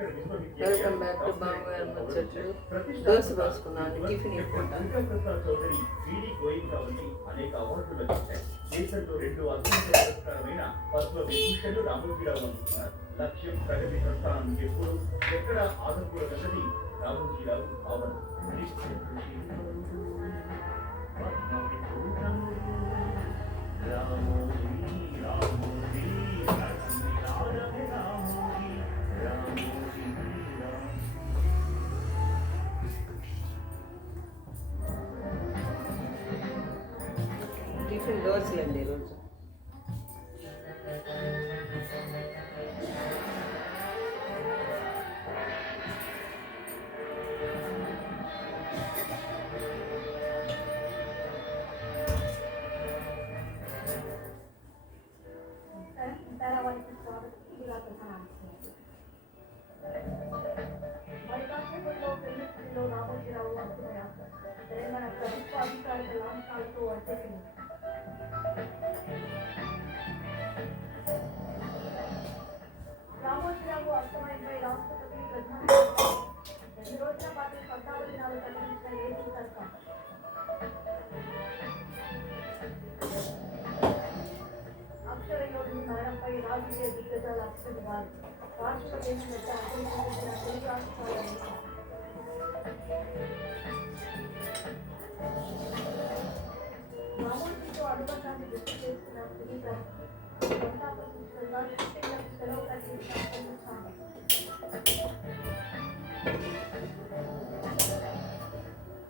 Welcome back to బామ్మగారి ముచ్చట్లు. Dosa పోసుకున్నాను tiffin అనేక అవార్డులు రెండు లక్ష్యం ప్రగతి ప్రస్థానం ఎప్పుడు ఎక్కడ ఆగకూడదన్నది రామోజీరావు భావన రామోజీ రామోజీ అంతిమయాత్ర తెలంగాణ ప్రభుత్వ అధికారిక లాంఛనాలతో అంత్యక్రియ యోధుని మరణంపై రాజకీయ దిగ్గజాల అక్షర వారు రాష్ట్రపతి నేత అభినందించిన తెలుగు రాష్ట్రాలను రామోజీతో అనుబంధాన్ని గుర్తు చేస్తున్న సునీత సంతాప సూచనగా షూటింగ్లకు సెలవు కల్పించిన ప్రభుత్వాన్ని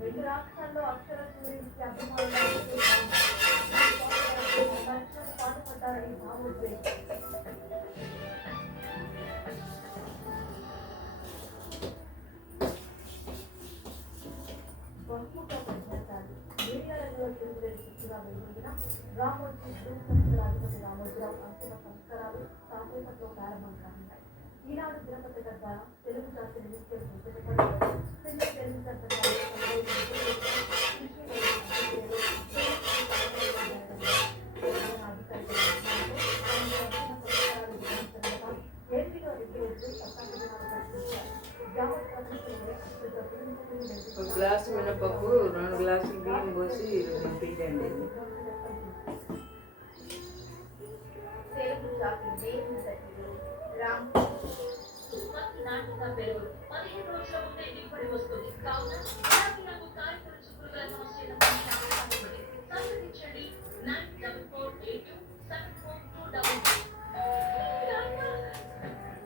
రెండు రాష్ట్రాల్లో అక్షర సూర్యుడికి అభిమానులు రామోజీ రామోజీరావు అంతిమ సంస్కారాలు కాసేపట్లో ప్రారంభం కానున్నాయి ఈనాడు దినపత్రిక ద్వారా తెలుగు జాతి నిత్యం తెలుగు తెలుగు ఒక గ్లాసు మినపప్పు రెండు గ్లాసులు బియ్యం పోసి పిండండి.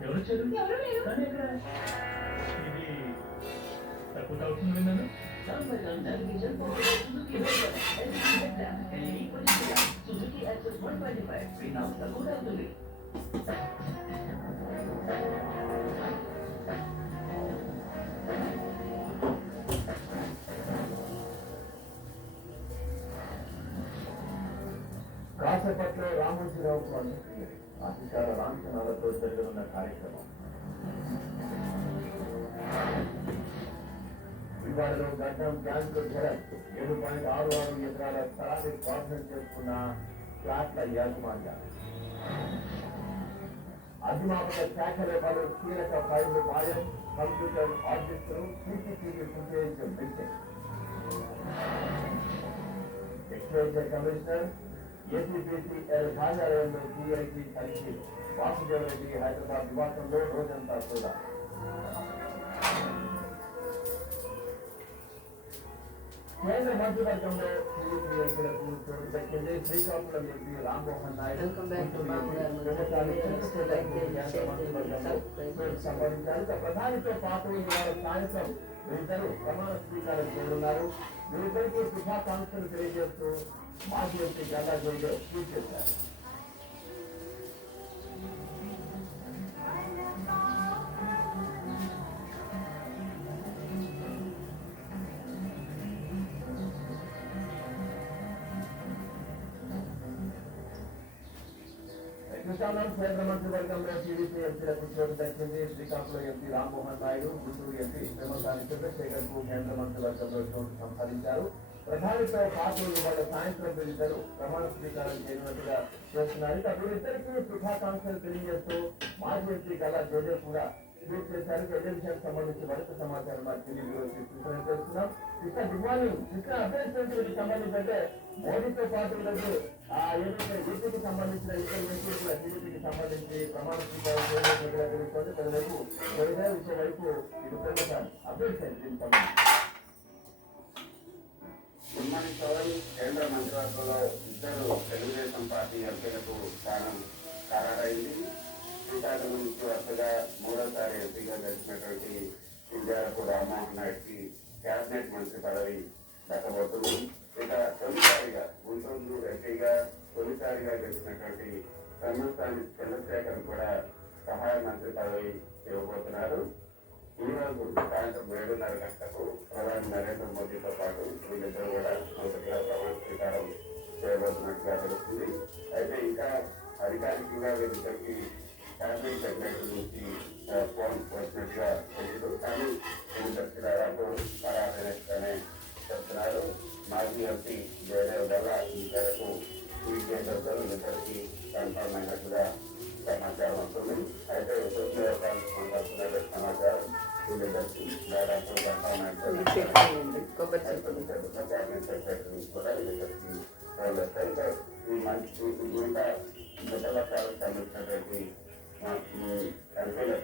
ఎవరు వచ్చారు? ಕಾಸಪಟ್ಟ ರಾಮೋಜಿರಾವ್ ಸ್ವಾಮಿ ಅಧಿಕಾರ ರಾಮಚಂದ್ರ ಕಾರ್ಯಕ್ರಮ కార్యక్రమం వివాడలో గడ్డం బ్యాంకు ధర ఏడు పాయింట్ ఆరు ఆరు ఎకరాల స్థలాన్ని స్వాధీనం చేసుకున్న ఫ్లాట్ల యాజమాన్యాలు అధిమాపక శాఖలో పలు కీలక ఫైళ్లు మాయం కంప్యూటర్ ఆర్టిస్టులు CCTV footage missing excise commissioner ACPC L కార్యాలయంలో సిఐటి తనిఖీ వాసుదేవ రెడ్డి హైదరాబాద్ నివాసంలో రోజంతా కూడా ప్రధానితో పాటు ఇవాళ సాయంత్రం వీరిద్దరు ప్రమాణ స్వీకారం చేయనున్నారు వీరిద్దరికి శుభాకాంక్షలు తెలియజేస్తూ మాజీ ఎంపీ గల్లా జోగే ట్వీట్ చేశారు కృష్ణారావు కేంద్ర మంత్రివర్గంలో టీడీపీ ఎంపీలకు చోటు దక్కింది శ్రీకాకుళం ఎంపీ రామ్మోహన్ నాయుడు గుంటూరు ఎంపీ హేమంతాని చంద్రశేఖర్కు కేంద్ర మంత్రివర్గంలో చోటు సంపాదించారు. ప్రధానితో పార్టీలు వాళ్ళ సాయంత్రం వీరిద్దరు ప్రమాణ స్వీకారం చేయనున్నట్టుగా చేస్తున్నారు ఇక వీరిద్దరికీ శుభాకాంక్షలు తెలియజేస్తూ మాజీ ఎంపీ గల్లా జోజర్ కూడా ట్వీట్ చేశారు ఇదే సంబంధించి మరింత సమాచారం మా చేస్తున్నాం. కృష్ణ గుడ్ మార్నింగ్ కృష్ణ సంబంధించి మోడీతో పాటు ఈరోజు ఆ ఏదైతే ఏపీకి సంబంధించిన టీడీపీకి సంబంధించి ప్రమాణ జరుగుతుంది విషయం వైపు ఇది దీనికి సంబంధించి. ఉమ్మడి చౌదరి కేంద్ర మంత్రివర్గంలో ఇద్దరు తెలుగుదేశం పార్టీ ఎంపీలకు స్థానం ఖరారైంది. శ్రీకాకుళం నుంచి వరుసగా మూడోసారి ఎంపీగా గెలిచినటువంటి సింజారపు రామ్మోహన్ నాయుడికి కేబినెట్ మంత్రి పదవి దక్కబోతుంది. ఇక తొలిసారిగా గుంటూరు ఎంపీగా తొలిసారిగా గెలిచినటువంటి తమిళస్థాని చంద్రశేఖర్ కూడా సహాయ మంత్రి పదవి ఇవ్వబోతున్నారు. ఈ రోజు సాయంత్రం ఏడున్నర గంటలకు ప్రధాని నరేంద్ర మోదీతో పాటు వీళ్ళిద్దరూ కూడా మొదటిగా ప్రమాణ స్వీకారం చేయబోతున్నట్టుగా తెలుస్తుంది. అయితే ఇంకా అధికారికంగా వీళ్ళిద్దరికి ఈ మేరకు ట్వీట్ చేయడంతో వీళ్ళిద్దరికి కన్ఫర్మ్ మంచి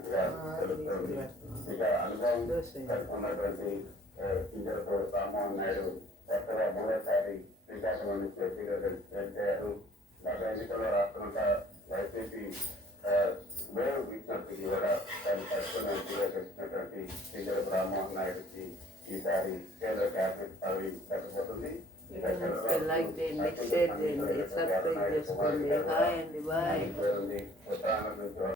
తెలిపినట్టుగా తెలుస్తుంది ఇక అనుభవం ఉన్నటువంటి ఇంజలతో రామ్మోహన్ నాయుడు కొత్తగా మూడోసారి శ్రీకాకుళం నుంచి ఎంపీగా గెలిచారు గత ఎన్నికల్లో రాష్ట్రంలో వైసీపీ వేరు విజ్ఞప్తికి కూడా దాన్ని పట్టుకుని ఎంపీగా గెలిచినటువంటి ఇంజలపు రామ్మోహన్ నాయుడుకి ఈసారి కేంద్ర క్యాబినెట్ పదవి దక్కబోతుంది లైక్ చేయండి షేర్ చేయండి సబ్స్క్రైబ్ చేసుకోండి హాయ్ అండి బాయ్ ఉత్తరాంధ్ర నుంచి